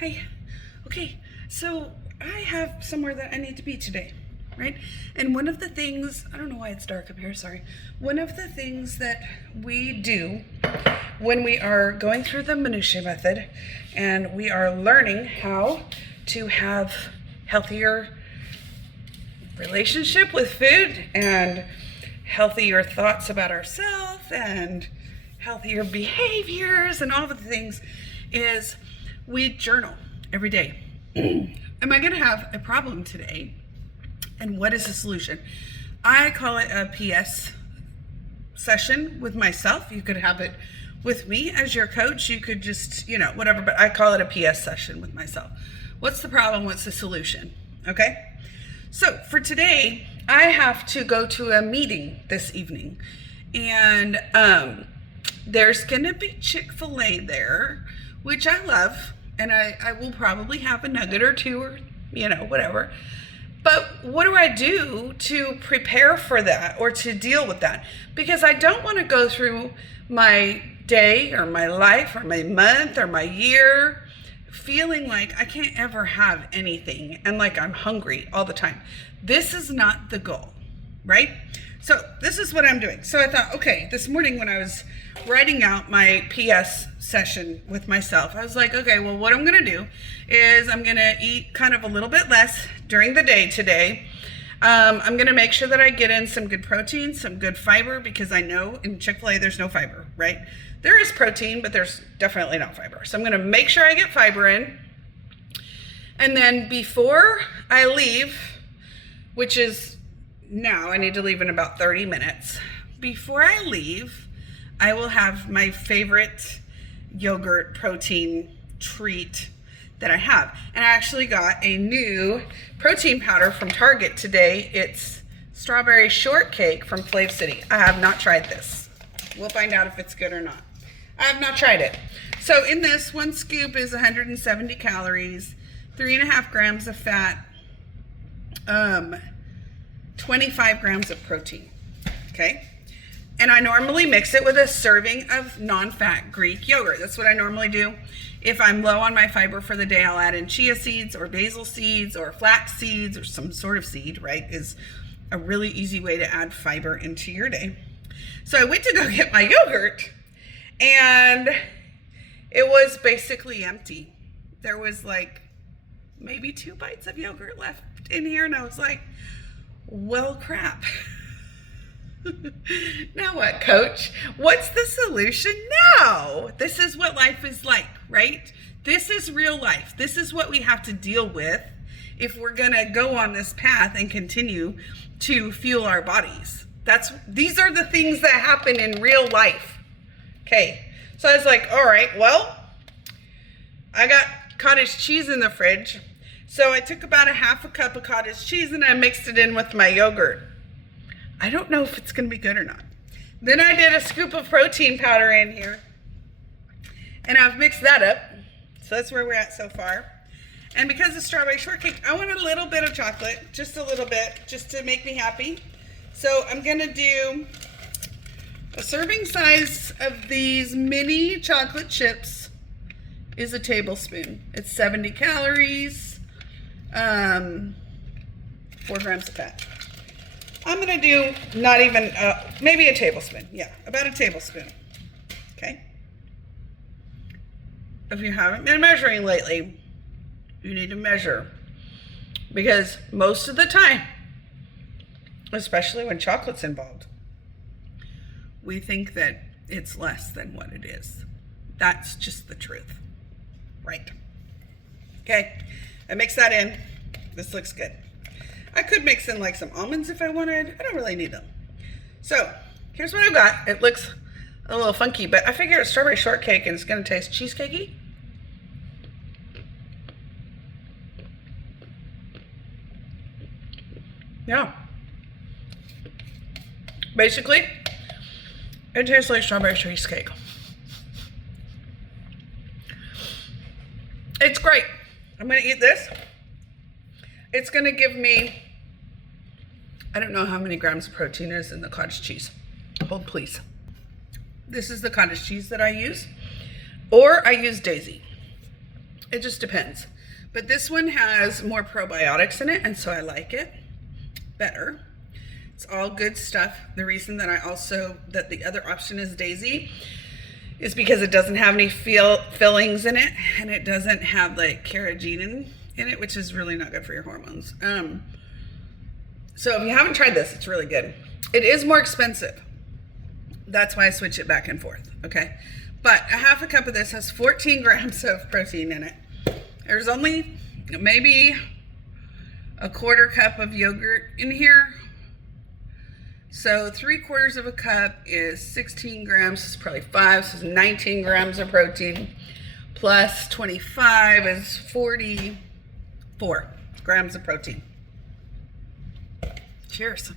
Hi. Okay, so I have somewhere that I need to be today, right? And one of the things, I don't know why it's dark up here, sorry. One of the things that we do when we are going through the minutia method and we are learning how to have healthier relationship with food and healthier thoughts about ourselves and healthier behaviors and all of the things is we journal every day. Am I going to have a problem today? And what is the solution? I call it a PS session with myself. You could have it with me as your coach. You could just, whatever, but I call it a PS session with myself. What's the problem? What's the solution? Okay? So for today, I have to go to a meeting this evening. And there's going to be Chick-fil-A there, which I love. And I will probably have a nugget or two or, whatever. But what do I do to prepare for that or to deal with that? Because I don't want to go through my day or my life or my month or my year feeling like I can't ever have anything and like I'm hungry all the time. This is not the goal, right? So this is what I'm doing. So I thought, okay, this morning when I was writing out my PS session with myself, I was like, okay, well, what I'm going to do is I'm going to eat kind of a little bit less during the day today. I'm going to make sure that I get in some good protein, some good fiber, because I know in Chick-fil-A there's no fiber, right? There is protein, but there's definitely not fiber. So I'm going to make sure I get fiber in. And then before I leave, which is now, I need to leave in about 30 minutes. Before I leave, I will have my favorite yogurt protein treat that I have. And I actually got a new protein powder from Target today. It's strawberry shortcake from Flav City. I have not tried this. We'll find out if it's good or not. I have not tried it. So in this, one scoop is 170 calories, 3.5 grams of fat, 25 grams of protein, okay? And I normally mix it with a serving of non-fat Greek yogurt. That's what I normally do. If I'm low on my fiber for the day, I'll add in chia seeds or basil seeds or flax seeds or some sort of seed, right? Is a really easy way to add fiber into your day. So I went to go get my yogurt and it was basically empty. There was like maybe 2 bites of yogurt left in here and I was like, well, crap. Now what, coach? What's the solution now? This is what life is like, right? This is real life. This is what we have to deal with if we're going to go on this path and continue to fuel our bodies. These are the things that happen in real life. Okay. So I was like, all right, well, I got cottage cheese in the fridge. So I took about a half a cup of cottage cheese and I mixed it in with my yogurt. I don't know if it's going to be good or not. Then I did a scoop of protein powder in here. And I've mixed that up. So that's where we're at so far. And because of strawberry shortcake, I want a little bit of chocolate. Just a little bit, just to make me happy. So I'm going to do a serving size of these mini chocolate chips is a tablespoon. It's 70 calories, 4 grams of fat. I'm going to do not even, maybe a tablespoon. Yeah, about a tablespoon. Okay. If you haven't been measuring lately, you need to measure. Because most of the time, especially when chocolate's involved, we think that it's less than what it is. That's just the truth. Right. Okay. I mix that in. This looks good. I could mix in like some almonds if I wanted. I don't really need them. So here's what I've got. It looks a little funky, but I figure it's strawberry shortcake and it's going to taste cheesecakey. Yeah. Basically, it tastes like strawberry cheesecake. It's great. I'm going to eat this. It's going to give me, I don't know how many grams of protein is in the cottage cheese. Hold, please. This is the cottage cheese that I use, or I use Daisy. It just depends. But this one has more probiotics in it, and so I like it better. It's all good stuff. The reason that that the other option is Daisy is because it doesn't have any fillings in it, and it doesn't have like carrageenan in it, which is really not good for your hormones. So if you haven't tried this, it's really good. It is more expensive. That's why I switch it back and forth, okay? But a half a cup of this has 14 grams of protein in it. There's only maybe a quarter cup of yogurt in here. So 3/4 of a cup is 16 grams. It's probably 5, so it's 19 grams of protein. Plus 25 is 44 grams of protein. Cheers.